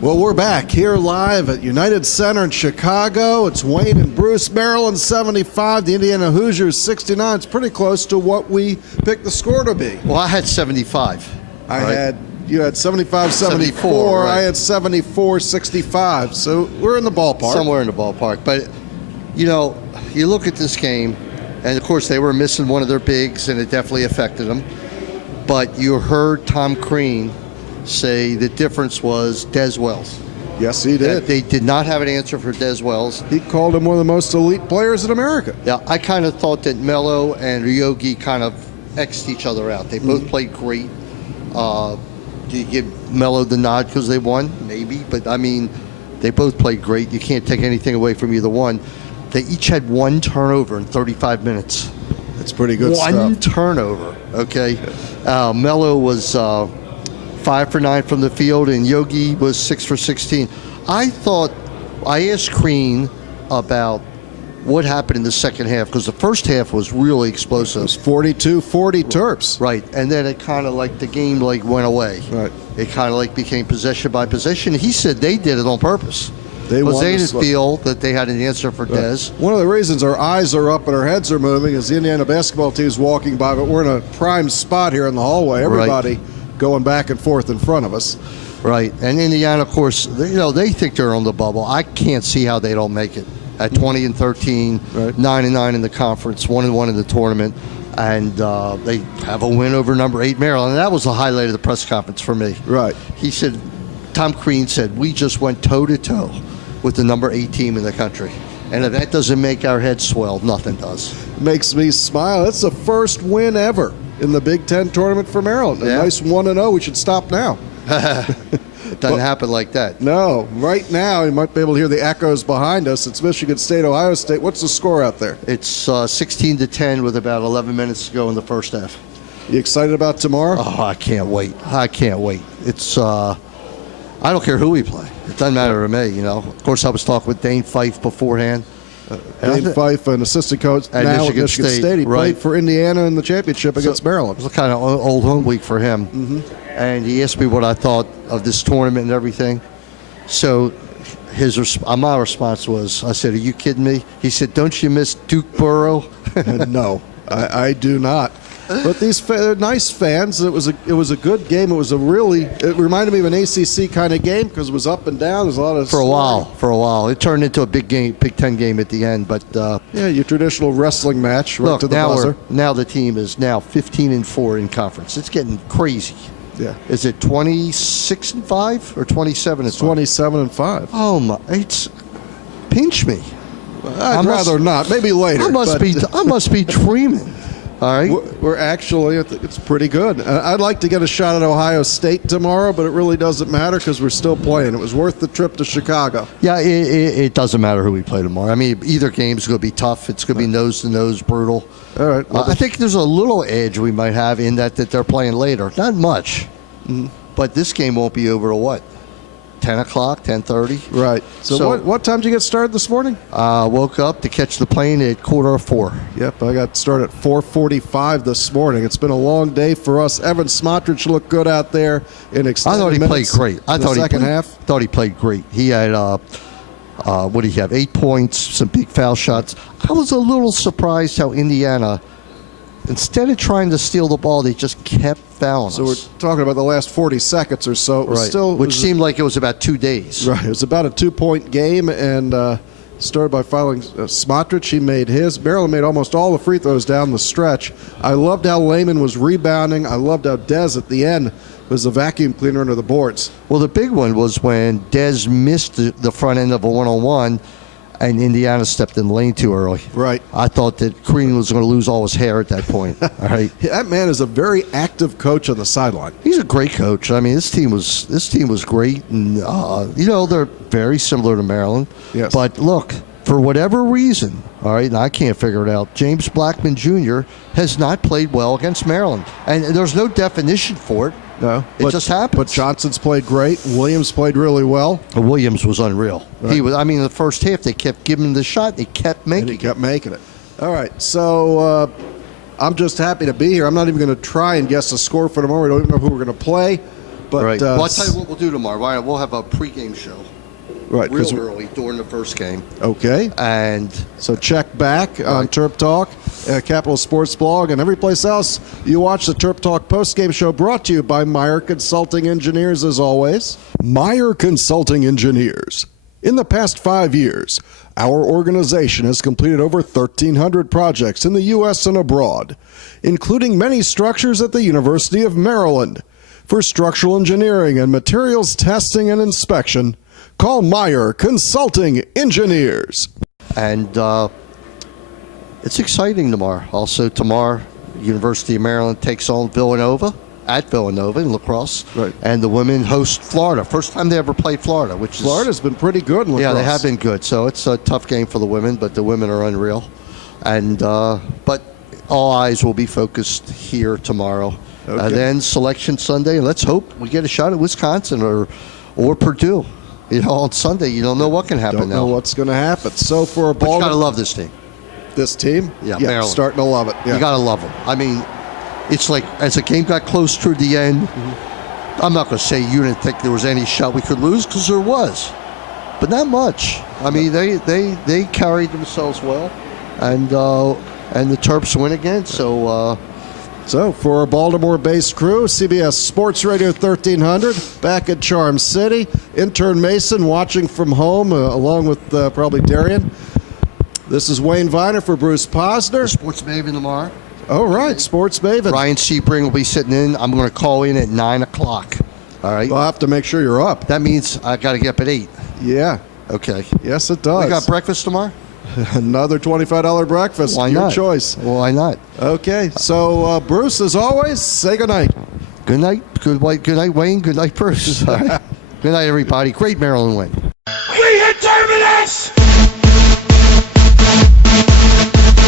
Well, we're back here live at United Center in Chicago. It's Wayne and Bruce. Maryland 75, the Indiana Hoosiers 69. It's pretty close to what we picked the score to be. Well, I had 75. You had 75-74. 74, right. I had 74-65. So we're in the ballpark. Somewhere in the ballpark. But, you know, you look at this game, and of course they were missing one of their bigs, and it definitely affected them. But you heard Tom Crean say the difference was Des Wells. Yes, he did. That they did not have an answer for Des Wells. He called him one of the most elite players in America. Yeah, I kind of thought that Melo and Yogi kind of X'd each other out. They both played great. Do you give Melo the nod because they won? Maybe. But, I mean, they both played great. You can't take anything away from either one. They each had one turnover in 35 minutes. That's pretty good stuff. One turnover, okay? Melo was 5 for 9 from the field, and Yogi was 6 for 16. I asked Crean about what happened in the second half, because the first half was really explosive. It was 42-40 Terps. Right, and then it kind of like the game like went away. Right. It kind of like became possession by possession. He said they did it on purpose. They didn't feel that they had an answer for Des. One of the reasons our eyes are up and our heads are moving is the Indiana basketball team's walking by, but we're in a prime spot here in the hallway. Everybody going back and forth in front of us. Right, and Indiana, of course, they think they're on the bubble. I can't see how they don't make it. At 20-13, 9-9 in the conference, 1-1 in the tournament, and they have a win over number 8 Maryland. And that was the highlight of the press conference for me. Right. He said, Tom Crean said, we just went toe-to-toe with the number 8 team in the country. And if that doesn't make our heads swell, nothing does. Makes me smile. It's the first win ever in the Big Ten tournament for Maryland. A nice 1-0. We should stop now. It doesn't happen like that. No. Right now, you might be able to hear the echoes behind us. It's Michigan State, Ohio State. What's the score out there? It's 16-10 with about 11 minutes to go in the first half. You excited about tomorrow? Oh, I can't wait. I can't wait. It's I don't care who we play. It doesn't matter to me, you know. Of course, I was talking with Dane Fife beforehand. Dane Fife, an assistant coach at now Michigan at Michigan State. He played for Indiana in the championship against Maryland. It was kind of old home week for him. And he asked me what I thought of this tournament and everything. So my response was, I said, are you kidding me? He said, don't you miss Duke Burrow? No, I do not. But they're nice fans. It was a good game. It reminded me of an ACC kind of game because it was up and down. There's a lot of for a while. It turned into a Big Ten game at the end. But your traditional wrestling match right to the buzzer. Now the team is now 15-4 in conference. It's getting crazy. Yeah. Is it 26-5 or 27-5? It's 27-5. Oh my! Pinch me. I'd rather not. Maybe later. I must be dreaming. All right. We're actually, it's pretty good. I'd like to get a shot at Ohio State tomorrow, but it really doesn't matter because we're still playing. It was worth the trip to Chicago. Yeah, it doesn't matter who we play tomorrow. I mean, either game's going to be tough. It's going to be nose-to-nose, brutal. All right. Well, I think there's a little edge we might have in that they're playing later. Not much. But this game won't be over to what? 10 o'clock, 10:30? Right. So what time did you get started this morning? Woke up to catch the plane at 3:45. Yep, I got started at 4:45 this morning. It's been a long day for us. Evan Smotrich looked good out there in extended I thought he played great. I thought second half. Thought he played great. He had, what did he have, 8 points, some big foul shots. I was a little surprised how Indiana, instead of trying to steal the ball, they just kept fouling us. So we're talking about the last 40 seconds or so. It was which seemed like it was about 2 days. Right. It was about a 2-point game, and started by fouling Smotrich. He made his. Maryland made almost all the free throws down the stretch. I loved how Lehman was rebounding. I loved how Dez at the end was a vacuum cleaner under the boards. Well, the big one was when Dez missed the front end of a one-on-one, and Indiana stepped in the lane too early. Right. I thought that Crean was going to lose all his hair at that point. All right. That man is a very active coach on the sideline. He's a great coach. I mean, this team was great, and they're very similar to Maryland. Yes. But look, for whatever reason, all right, and I can't figure it out, James Blackman Jr. has not played well against Maryland, and there's no definition for it. No, it just happens. But Johnson's played great. Williams played really well. Williams was unreal. Right. He was. I mean, in the first half, they kept giving him the shot. They kept making it. He kept making it. All right, so I'm just happy to be here. I'm not even going to try and guess the score for tomorrow. We don't even know who we're going to play. But Right. Well, I'll tell you what we'll do tomorrow. Ryan, we'll have a pregame show right, 'cause real early during the first game. okay. And So check back on Terp Talk, Capital Sports Blog, and every place else. You watch the Terp Talk postgame show, brought to you by Meyer Consulting Engineers, as always. Meyer Consulting Engineers. In the past 5 years, our organization has completed over 1,300 projects in the U.S. and abroad, including many structures at the University of Maryland. For structural engineering and materials testing and inspection, call Meyer Consulting Engineers. And it's exciting tomorrow. Also tomorrow, University of Maryland takes on Villanova at Villanova in lacrosse. Right. And the women host Florida. First time they ever played Florida, which is... Florida's been pretty good in lacrosse. Yeah, they have been good. So it's a tough game for the women, but the women are unreal. And but all eyes will be focused here tomorrow. Okay. And then Selection Sunday, and let's hope we get a shot at Wisconsin or Purdue. You know, on Sunday, you don't know what can happen Don't now. know what's going to happen. So for a But you ball, gotta love this team. this team, Yeah, Maryland. starting to love it. Yeah. You gotta love them. I mean, it's like as the game got close toward the end. I'm not gonna say you didn't think there was any shot we could lose, because there was, but not much. I mean, they carried themselves well, and the Terps win again. So for a Baltimore-based crew, CBS Sports Radio 1300, back at Charm City. Intern Mason watching from home, along with probably Darian. This is Wayne Viener for Bruce Posner. Sports Maven tomorrow. All right, Sports Maven. Ryan Sebring will be sitting in. I'm going to call in at 9 o'clock. All right. We'll have to make sure you're up. That means I got to get up at 8. Yeah. Okay. Yes, it does. We got breakfast tomorrow? Another $25 breakfast. Why Your not? choice. Why not? Okay, so Bruce, as always, say goodnight. Good night. Good night, Wayne. Good night, Bruce. All right. Good night, everybody. Great Maryland win. We hit Terminus!